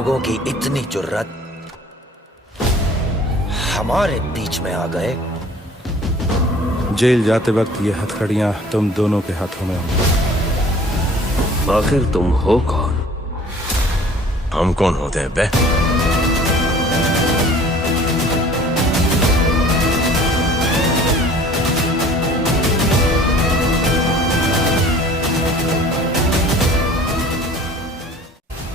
लोगों की इतनी जुर्रत हमारे बीच में आ गए। जेल जाते वक्त ये हथकड़ियां तुम दोनों के हाथों में होंगी। आखिर तुम हो कौन? हम कौन होते हैं बे?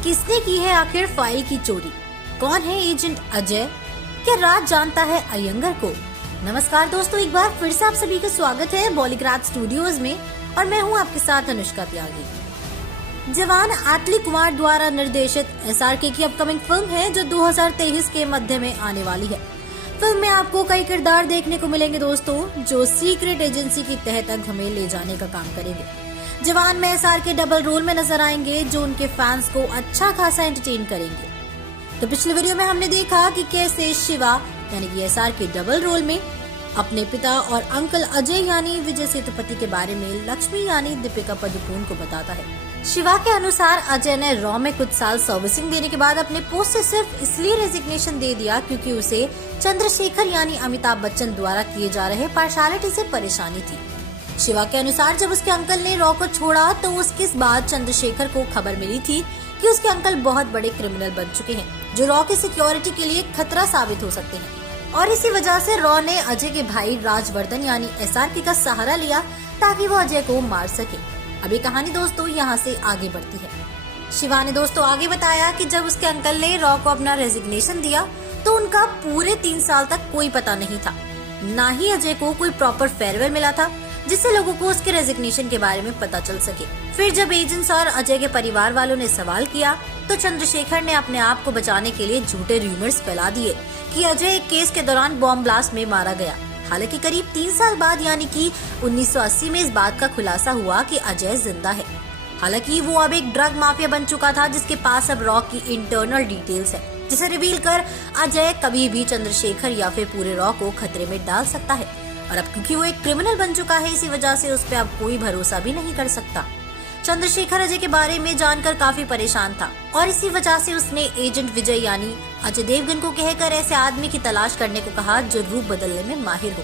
किसने की है आखिर फाइल की चोरी? कौन है एजेंट अजय? क्या राज जानता है अयंगर को? नमस्कार दोस्तों, एक बार फिर से आप सभी का स्वागत है बॉलीग्राज स्टूडियोज में और मैं हूं आपके साथ अनुष्का त्यागी। जवान आतली कुमार द्वारा निर्देशित SRK की अपकमिंग फिल्म है जो 2023 के मध्य में आने वाली है। फिल्म में आपको कई किरदार देखने को मिलेंगे दोस्तों, जो सीक्रेट एजेंसी के तहत तक हमें ले जाने का काम करेंगे। जवान में SRK डबल रोल में नजर आएंगे जो उनके फैंस को अच्छा खासा एंटरटेन करेंगे। तो पिछले वीडियो में हमने देखा कि कैसे शिवा यानी कि SRK डबल रोल में अपने पिता और अंकल अजय यानी विजय सेतुपति के बारे में लक्ष्मी यानी दीपिका पादुकोण को बताता है। शिवा के अनुसार अजय ने रॉ में कुछ साल सर्विसिंग देने के बाद अपने पोस्ट से सिर्फ इसलिए रेजिग्नेशन दे दिया क्योंकि उसे चंद्रशेखर यानी अमिताभ बच्चन द्वारा किए जा रहे पार्शियलिटी से परेशानी थी। शिवा के अनुसार जब उसके अंकल ने रॉ को छोड़ा तो उसके बाद चंद्रशेखर को खबर मिली थी कि उसके अंकल बहुत बड़े क्रिमिनल बन चुके हैं जो रॉ की सिक्योरिटी के लिए खतरा साबित हो सकते हैं, और इसी वजह से रॉ ने अजय के भाई राजवर्धन यानी SRK का सहारा लिया ताकि वो अजय को मार सके। अब ये कहानी दोस्तों यहाँ से आगे बढ़ती है। शिवा ने दोस्तों आगे बताया कि जब उसके अंकल ने रॉ को अपना रेजिग्नेशन दिया तो उनका पूरे 3 साल तक कोई पता नहीं था, न ही अजय को कोई प्रॉपर फेयरवेल मिला था जिससे लोगों को उसके रेजिग्नेशन के बारे में पता चल सके। फिर जब एजेंट्स और अजय के परिवार वालों ने सवाल किया तो चंद्रशेखर ने अपने आप को बचाने के लिए झूठे रूमर्स फैला दिए कि अजय एक केस के दौरान बॉम्ब ब्लास्ट में मारा गया। हालांकि करीब 3 साल बाद यानी कि 1980 में इस बात का खुलासा हुआ कि अजय जिंदा है। हालांकि वो अब एक ड्रग माफिया बन चुका था जिसके पास अब रॉ की इंटरनल डिटेल्स है, जिसे रिवील कर अजय कभी भी चंद्रशेखर या फिर पूरे रॉ को खतरे में डाल सकता है। और अब क्योंकि वो एक क्रिमिनल बन चुका है इसी वजह से उस पर अब कोई भरोसा भी नहीं कर सकता। चंद्रशेखर अजय के बारे में जानकर काफी परेशान था और इसी वजह से उसने एजेंट विजय यानी अजय देवगन को कहकर ऐसे आदमी की तलाश करने को कहा जो रूप बदलने में माहिर हो।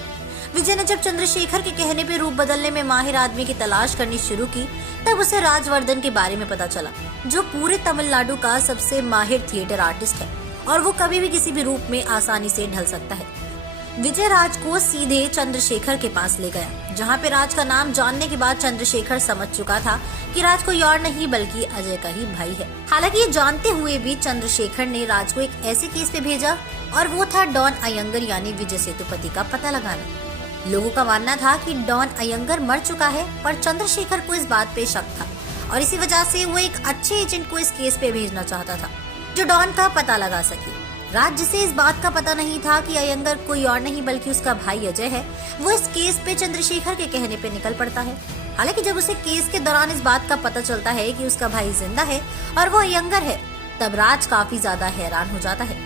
विजय ने जब चंद्रशेखर के कहने पे रूप बदलने में माहिर आदमी की तलाश करनी शुरू की तब उसे राजवर्धन के बारे में पता चला, जो पूरे तमिलनाडु का सबसे माहिर थिएटर आर्टिस्ट है और वो कभी भी किसी भी रूप में आसानी से ढल सकता है। विजय राज को सीधे चंद्रशेखर के पास ले गया, जहाँ पे राज का नाम जानने के बाद चंद्रशेखर समझ चुका था कि राज कोई और नहीं बल्कि अजय का ही भाई है। हालांकि ये जानते हुए भी चंद्रशेखर ने राज को एक ऐसे केस पे भेजा और वो था डॉन अयंगर यानी विजय सेतुपति का पता लगाना। लोगों का मानना था कि डॉन अयंगर मर चुका है, पर चंद्रशेखर को इस बात पे शक था और इसी वजह से वो एक अच्छे एजेंट को इस केस पे भेजना चाहता था जो डॉन का पता लगा सके। राज, जिसे इस बात का पता नहीं था कि अयंगर कोई और नहीं बल्कि उसका भाई अजय है, वो इस केस पे चंद्रशेखर के कहने पे निकल पड़ता है। हालांकि जब उसे केस के दौरान इस बात का पता चलता है कि उसका भाई जिंदा है और वो अयंगर है, तब राज काफी ज्यादा हैरान हो जाता है।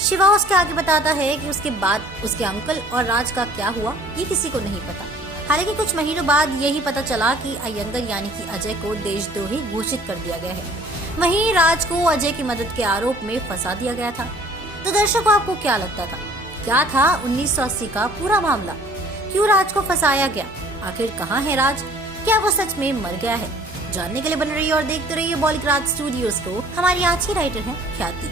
शिवा उसके आगे बताता है कि उसके बाद उसके अंकल और राज का क्या हुआ ये किसी को नहीं पता। हालांकि कुछ महीनों बाद यही पता चला कि अयंगर यानी कि अजय को देशद्रोही घोषित कर दिया गया है। वहीं राज को अजय की मदद के आरोप में फंसा दिया गया था। तो दर्शकों, आपको क्या लगता था? क्या था 1980 का पूरा मामला? क्यों राज को फंसाया गया? आखिर कहाँ है राज? क्या वो सच में मर गया है? जानने के लिए बने रहिए और देखते रहिए बॉलीग्राज स्टूडियोज को। हमारी आज की राइटर है ख्याति।